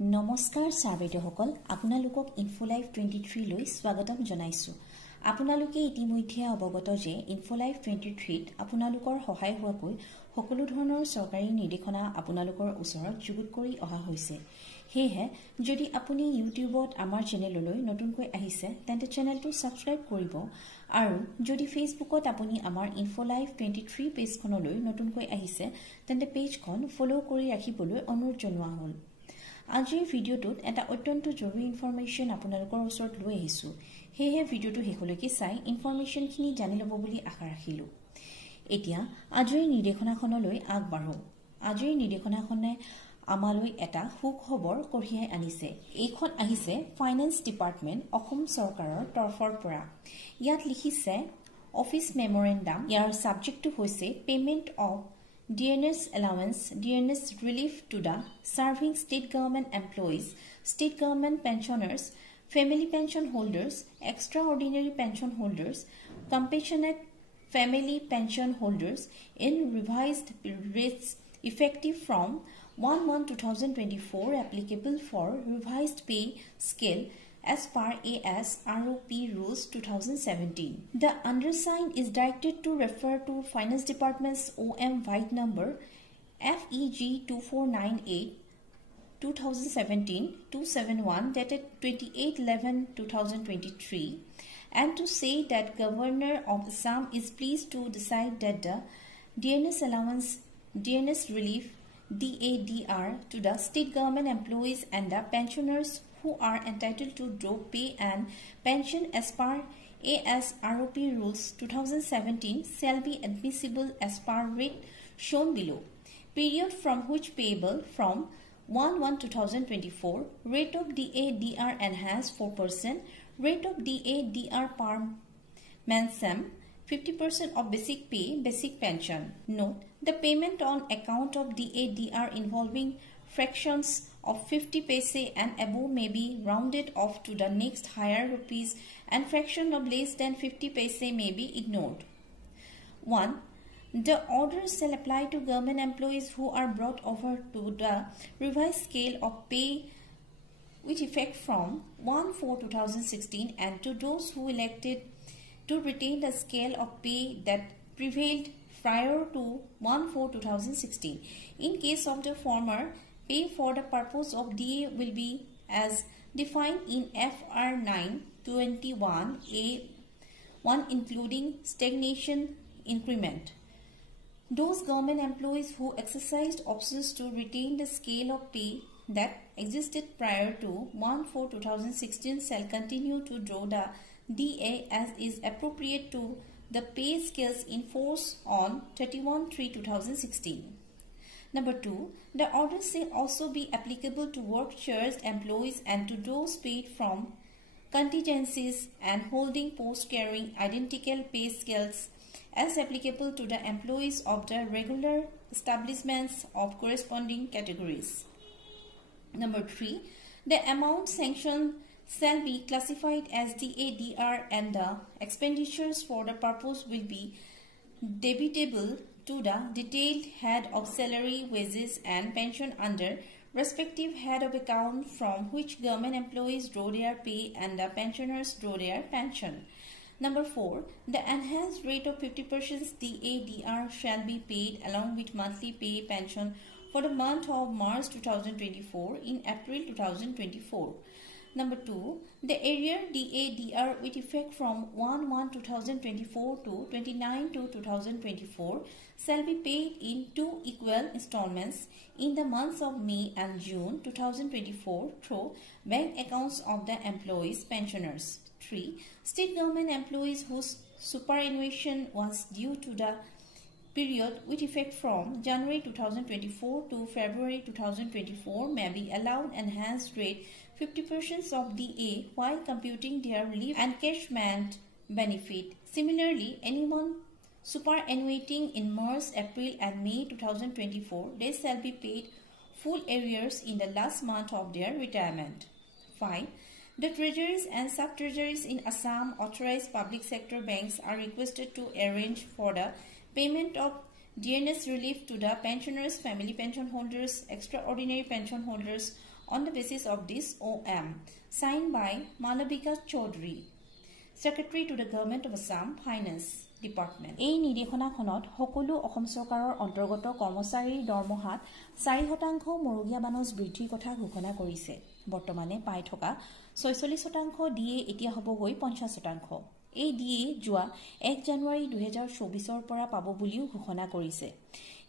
নমস্কাৰ ছাৰবেদসকল আপোনালোকক ইনফোলাইভ 23 লৈ স্বাগতম জনাইছো। আপোনালোকে ইতিমধ্যে অৱগত যে ইনফোলাইভ 23 ত আপোনালোকৰ সহায় হোৱাকৈ সকলো ধৰণৰ চৰকাৰী নিৰ্দেশনা আপোনালোকৰ ওচৰত যুগুত কৰি অহা হৈছে। হেহে যদি আপুনি ইউটিউবত আমাৰ চেনেললৈ নতুনকৈ আহিছে তেন্তে চেনেলটো সাবস্ক্ৰাইব কৰিব আৰু যদি ফেসবুকত আপুনি আমাৰ ইনফোলাইভ 23 পেজখনলৈ নতুনকৈ আহিছে তেন্তে পেজখন ফলো কৰি ৰাখিবলৈ অনুৰোধ জনোৱা হ'ল। আজিৰ ভিডিঅ'টোত এটা অত্যন্ত জৰুৰী ইনফৰমেশ্যন আপোনালোকৰ ওচৰত লৈ আহিছো। হেহে ভিডিঅ'টো শেষলৈকে চাই ইনফৰমেশ্যনখিনি জানি ল'ব বুলি আশা ৰাখিলো। এতিয়া আজিৰ নিৰ্দেশনাখনলৈ আগবাঢ়ো। আজিৰ নিৰ্দেশনাখনে আমালৈ এটা সুখবৰ কঢ়িয়াই আনিছে। এইখন আহিছে ফাইনেন্স ডিপাৰ্টমেণ্ট অসম চৰকাৰৰ তৰফৰ পৰা। ইয়াত লিখিছে অফিচ মেমৰেণ্ডাম। ইয়াৰ সাবজেক্টটো হৈছে payment of DNS allowance, DNS relief to the serving state government employees, state government pensioners, family pension holders, extraordinary pension holders, compassionate family pension holders in revised rates effective from 1/1/2024 applicable for revised pay scale as per ASROP Rules 2017. The undersigned is directed to refer to Finance Department's OM White Number FEG 2498 2017-271 dated 28/11/2023 and to say that Governor of Assam is pleased to decide that the DNS allowance, DNS relief, DADR to the state government employees and the pensioners who are entitled to draw pay and pension as per ASROP Rules 2017 shall be admissible as per rate shown below. Period from which payable from 1/1/2024, rate of DADR enhanced 4%, rate of DADR per mensem 50% of basic pay, basic pension. Note, the payment on account of DADR involving fractions of 50 paise and above may be rounded off to the next higher rupees and fraction of less than 50 paise may be ignored. 1. The order shall apply to government employees who are brought over to the revised scale of pay with effect from 1/4/2016 and to those who elected to retain the scale of pay that prevailed prior to 1/4/2016. In case of the former, pay for the purpose of DA will be as defined in FR 9/21A1 including stagnation increment. Those government employees who exercised options to retain the scale of pay that existed prior to 1/4/2016 shall continue to draw the DA as is appropriate to the pay scales in force on 31/3/2016. Number 2, the order shall also be applicable to work shares employees and to those paid from contingencies and holding post carrying identical pay scales as applicable to the employees of the regular establishments of corresponding categories. Number 3, the amount sanctioned shall be classified as DADR and the expenditures for the purpose will be debitable to the detailed head of salary, wages and pension under respective head of account from which government employees draw their pay and the pensioners draw their pension. Number 4, the enhanced rate of 50% DADR shall be paid along with monthly pay pension for the month of March 2024 in April 2024. Number 2, the arrear DADR with effect from 1/1/2024 to 29/2/2024 shall be paid in 2 equal installments in the months of May and June 2024 through bank accounts of the employees' pensioners. 3. State government employees whose superannuation was due to the period with effect from January 2024 to February 2024 may be allowed enhanced rate 50% of DA while computing their relief and encashment benefit. Similarly, anyone superannuating in March, April and May 2024, they shall be paid full arrears in the last month of their retirement. 5. The treasuries and sub-treasuries in Assam authorized public sector banks are requested to arrange for the payment of DNS relief to the pensioners, family pension holders, extraordinary pension holders on the basis of this OM, signed by Malavika Chaudhary, Secretary to the Government of Assam Finance Department. এই নিৰ্দেশনাখনত সকলো অসম চৰকাৰৰ অন্তৰ্গত কৰ্মচাৰীৰ দৰমহাত 4% মৰুগীয়া বানজ বৃদ্ধিৰ কথা ঘোষণা কৰিছে। বৰ্তমানে পাই থকা 46% ডিএ এতিয়া হ'বগৈ 50%। এই ডিএ যোৱা 1 জানুৱাৰী 2024 পৰা পাব বুলিও ঘোষণা কৰিছে।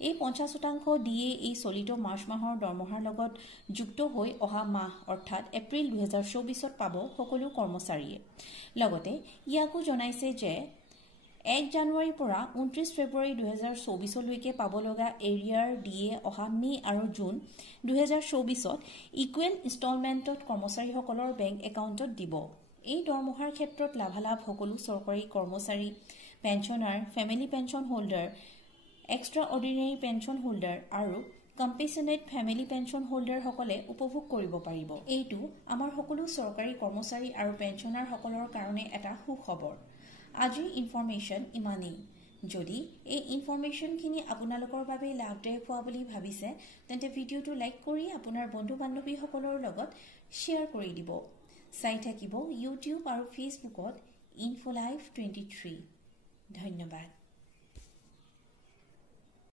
এই 50% ডিএ এই চলিত মাৰ্চ মাহৰ দৰমহাৰ লগত যুক্ত হৈ অহা মাহ অৰ্থাৎ এপ্ৰিল 2024ত পাব সকলো কৰ্মচাৰীয়ে। লগতে ইয়াকো জনাইছে যে 1 জানুৱাৰীৰ পৰা 29 ফেব্ৰুৱাৰী 2024 লৈকে পাব লগা এৰিয়াৰ ডিএ অহা মে আৰু জুন 2024ত ইকুৱেল ইনষ্টলমেণ্টত কৰ্মচাৰীসকলৰ বেংক একাউণ্টত দিব। এই দৰমহাৰ ক্ষেত্ৰত লাভালাভ সকলো চৰকাৰী কৰ্মচাৰী, pensioner, family pension holder, extra ordinary pension holder আৰু কম্পেচনেট ফেমিলি পেঞ্চন হোল্ডাৰসকলে উপভোগ কৰিব পাৰিব। এইটো আমাৰ সকলো চৰকাৰী কৰ্মচাৰী আৰু পেঞ্চনাৰসকলৰ কাৰণে এটা সুখবৰ। আজিৰ ইনফৰমেশ্যন ইমানেই। যদি এই ইনফৰমেশ্যনখিনি আপোনালোকৰ বাবে লাভদায়ক হোৱা বুলি ভাবিছে তেন্তে ভিডিঅ'টো লাইক কৰি আপোনাৰ বন্ধু-বান্ধৱীসকলৰ লগত শ্বেয়াৰ কৰি দিব। চাই থাকিব ইউটিউব আৰু ফেচবুকত ইনফোলাইভ 23। ধন্যবাদ।